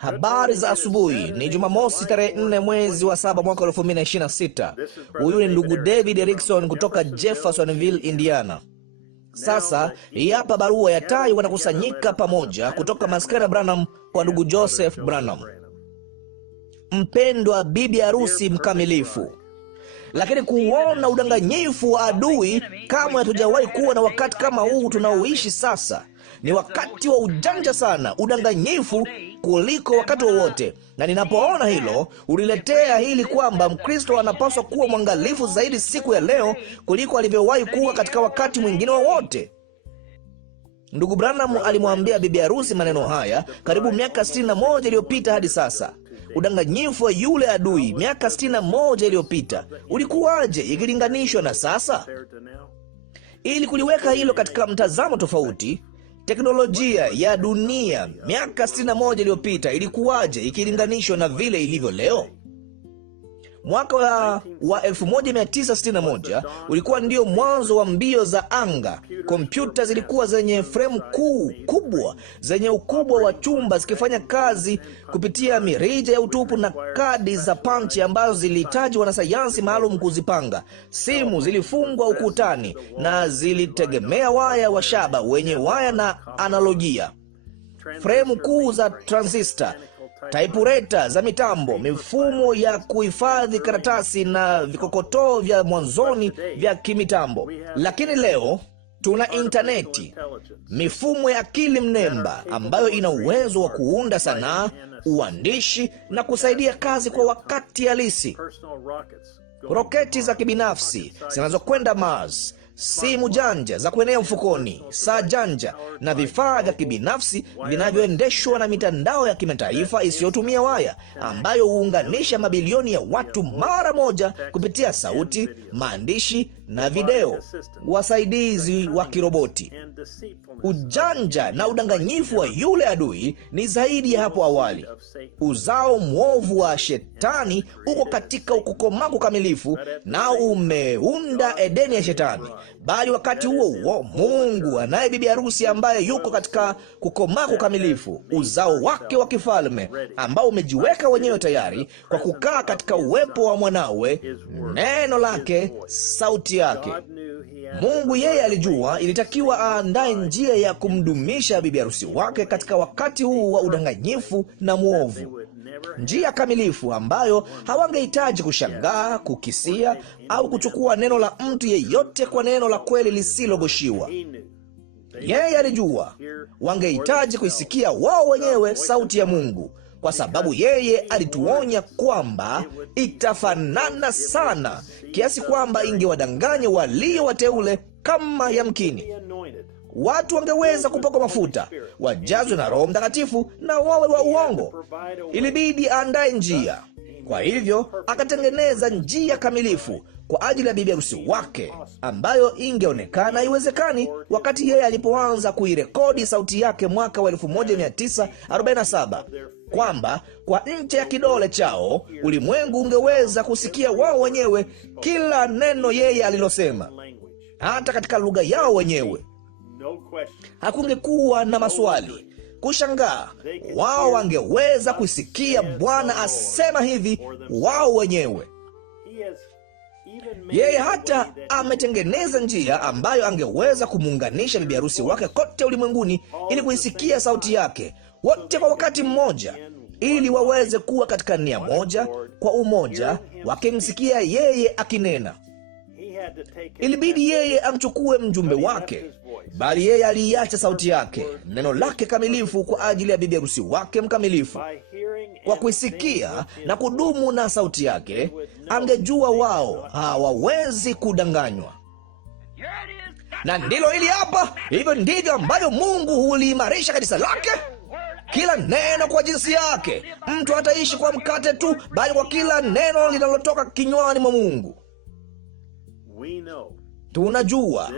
Habari za asubuhi. Ni Jumamosi tarehe 4 mwezi wa 7 mwaka 2026. Huyu ni ndugu David Erickson kutoka Jeffersonville, Indiana. Sasa hii hapa barua ya tai wanakusanyika pamoja kutoka Maskera Branham kwa ndugu Joseph Branham. Mpendwa bibi harusi mkamilifu, lakini kuona udanganyifu wa adui, kama hatujawahi kuwa na wakati kama huu tunaoishi sasa. Ni wakati wa ujanja sana, udanganyifu kuliko wakati wowote. Na ninapoona hilo, uniletea hili kwamba Mkristo anapaswa kuwa mwangalifu zaidi siku ya leo kuliko alivyowahi kuwa katika wakati mwingine wowote. Ndugu Branham alimwambia bibi harusi maneno haya karibu miaka 61 iliyopita hadi sasa. Udanganyifu wa yule adui miaka 61 iliyopita ulikuwaje ikilinganishwa na sasa? Ili kuliweka hilo katika mtazamo tofauti, teknolojia ya dunia miaka 61 iliyopita ilikuwaje ikilinganishwa na vile ilivyo leo? Mwaka wa 1961 ulikuwa ndio mwanzo wa mbio za anga. Kompyuta zilikuwa zenye fremu kubwa zenye ukubwa wa chumba, zikifanya kazi kupitia mirija ya utupu na kadi za panchi ambazo zilihitaji wanasayansi maalum kuzipanga. Simu zilifungwa ukutani na zilitegemea waya wa shaba wenye waya na analojia. Fremu kuu za transistor, taipureta za mitambo, mifumo ya kuhifadhi karatasi na vikokotoo vya mwanzoni vya kimitambo. Lakini leo tuna interneti, mifumo ya akili mnemba ambayo ina uwezo wa kuunda sanaa, uandishi na kusaidia kazi kwa wakati halisi. Roketi za kibinafsi zinazokwenda Mars, simu janja za kuenea mfukoni, saa janja na vifaa vya kibinafsi vinavyoendeshwa na mitandao ya kimataifa isiyotumia waya, ambayo huunganisha mabilioni ya watu mara moja kupitia sauti, maandishi na video, wasaidizi wa kiroboti. Ujanja na udanganyifu wa yule adui ni zaidi ya hapo awali. Uzao mwovu wa Shetani uko katika kukomaa kukamilifu na umeunda Edeni ya Shetani. Bali wakati huo Mungu anaye bibi harusi ambaye yuko katika kukomaa kukamilifu, uzao wake wa kifalme ambao umejiweka wenyewe tayari kwa kukaa katika uwepo wa mwanawe, neno lake, sauti yake. Mungu yeye alijua ilitakiwa aandae njia ya kumdumisha bibi harusi wake katika wakati huu wa udanganyifu na mwovu, njia kamilifu ambayo hawangehitaji kushangaa, kukisia au kuchukua neno la mtu yeyote kwa neno la kweli lisilogoshiwa. Yeye alijua wangehitaji kuisikia wao wenyewe sauti ya Mungu, kwa sababu yeye alituonya kwamba itafanana sana kiasi kwamba ingewadanganya walio wateule. Kama yamkini watu wangeweza kupakwa mafuta, wajazwe na Roho Mtakatifu na wawe wa uongo, ilibidi aandae njia. Kwa hivyo akatengeneza njia kamilifu kwa ajili ya bibi harusi wake, ambayo ingeonekana haiwezekani wakati yeye alipoanza kuirekodi sauti yake mwaka wa 1947, kwamba kwa ncha ya kidole chao ulimwengu ungeweza kusikia wao wenyewe kila neno yeye alilosema, hata katika lugha yao wenyewe. Hakungekuwa na maswali, kushangaa. Wao wangeweza kusikia Bwana asema hivi wao wenyewe. Yeye hata ametengeneza njia ambayo angeweza kumuunganisha bibi harusi wake kote ulimwenguni ili kuisikia sauti yake wote kwa wakati mmoja, ili waweze kuwa katika nia moja, kwa umoja, wakimsikia yeye akinena. Ilibidi yeye amchukue mjumbe wake, bali yeye aliacha sauti yake, neno lake kamilifu kwa ajili ya bibi harusi wake mkamilifu. Kwa kuisikia na kudumu na sauti yake, angejua wao hawawezi kudanganywa. Na ndilo hili hapa. Hivyo ndivyo ambavyo Mungu huliimarisha kanisa lake. Kila neno kwa jinsi yake. Mtu hataishi kwa mkate tu, bali kwa kila neno linalotoka kinywani mwa Mungu. Tunajua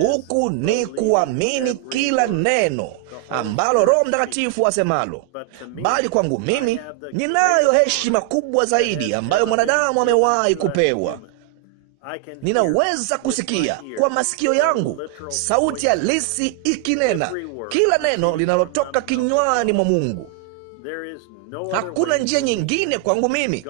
huku ni kuamini kila neno ambalo Roho Mtakatifu asemalo. Bali kwangu mimi ninayo heshima kubwa zaidi ambayo mwanadamu amewahi kupewa. Ninaweza kusikia kwa masikio yangu sauti halisi ikinena kila neno linalotoka kinywani mwa Mungu. Hakuna njia nyingine kwangu mimi.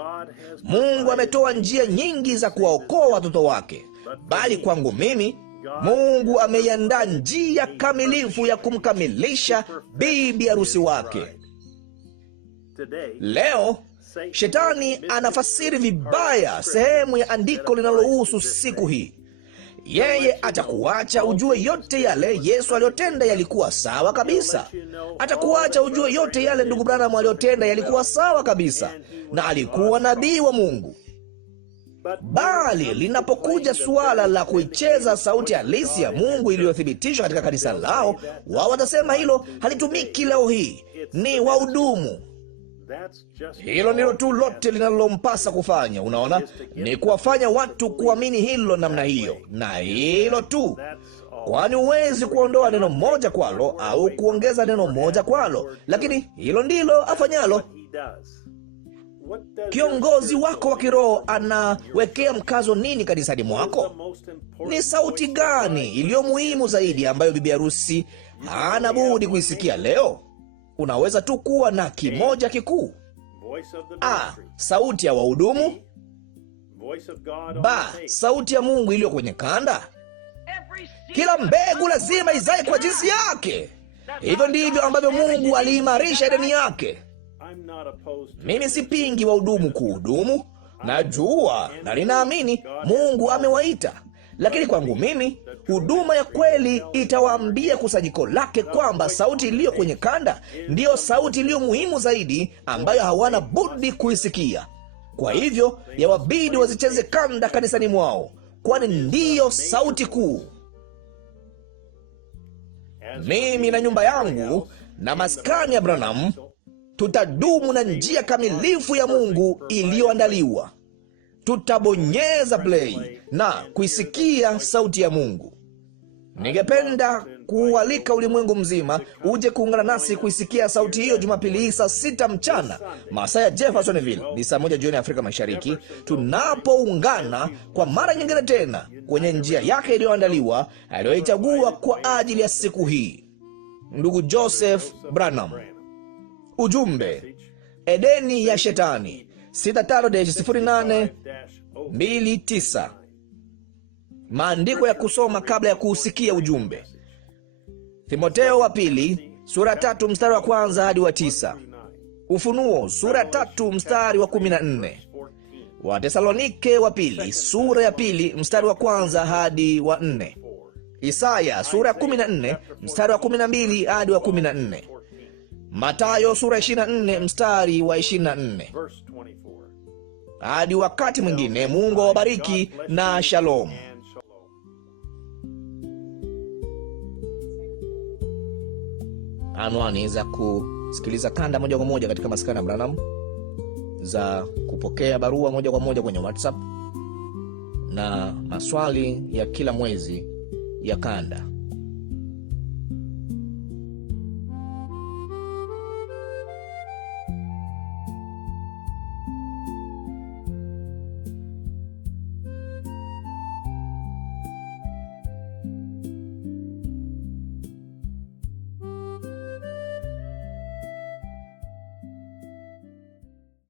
Mungu ametoa njia nyingi za kuwaokoa watoto wake, bali kwangu mimi Mungu ameiandaa njia kamilifu ya kumkamilisha bibi harusi wake. Leo Shetani anafasiri vibaya sehemu ya andiko linalohusu siku hii. Yeye atakuacha ujue yote yale Yesu aliyotenda yalikuwa sawa kabisa. Atakuacha ujue yote yale ndugu Branham aliyotenda yalikuwa sawa kabisa, na alikuwa nabii wa Mungu. Bali linapokuja suala la kuicheza sauti halisi ya Mungu iliyothibitishwa katika kanisa lao, wao watasema hilo halitumiki leo hii, ni wahudumu. Hilo ndilo tu lote linalompasa kufanya. Unaona, ni kuwafanya watu kuamini hilo namna hiyo, na hilo tu, kwani huwezi kuondoa neno moja kwalo au kuongeza neno moja kwalo, lakini hilo ndilo afanyalo. Kiongozi wako wa kiroho anawekea mkazo nini kanisani mwako? Ni sauti gani iliyo muhimu zaidi ambayo bibi harusi hana budi kuisikia leo? Unaweza tu kuwa na kimoja kikuu: sauti ya wahudumu; sauti ya Mungu iliyo kwenye kanda. Kila mbegu lazima izae kwa jinsi yake. Hivyo ndivyo ambavyo Mungu aliimarisha Edeni yake. Mimi sipingi wahudumu kuhudumu. Najua na ninaamini Mungu amewaita. Lakini kwangu mimi, huduma ya kweli itawaambia kusanyiko lake kwamba sauti iliyo kwenye kanda ndiyo sauti iliyo muhimu zaidi ambayo hawana budi kuisikia. Kwa hivyo, yawabidi wazicheze kanda kanisani mwao, kwani ndiyo sauti kuu. Mimi na nyumba yangu na maskani ya Branham tutadumu na njia kamilifu ya Mungu iliyoandaliwa. Tutabonyeza play na kuisikia sauti ya Mungu. Ningependa kualika ulimwengu mzima uje kuungana nasi kuisikia sauti hiyo Jumapili hii saa 6 mchana masaa ya Jeffersonville, ni saa 1 jioni Afrika Mashariki, tunapoungana kwa mara nyingine tena kwenye njia yake iliyoandaliwa aliyoichagua kwa ajili ya siku hii. Ndugu Joseph Branham. Ujumbe: Edeni ya Shetani, 65-08-29. Maandiko ya kusoma kabla ya kuusikia ujumbe: Timotheo wa pili sura 3 mstari wa 1 hadi wa 9. Ufunuo sura 3 mstari wa 14. Wathesalonike wa pili sura ya 2 mstari wa 1 hadi wa 4. Isaya sura ya 14 mstari wa 12 hadi wa 14. Mathayo sura 24 mstari wa 24. Hadi wakati mwingine, Mungu awabariki na shalom. Anwani za kusikiliza kanda moja kwa moja katika maskani ya Branham, za kupokea barua moja kwa moja kwenye WhatsApp, na maswali ya kila mwezi ya kanda.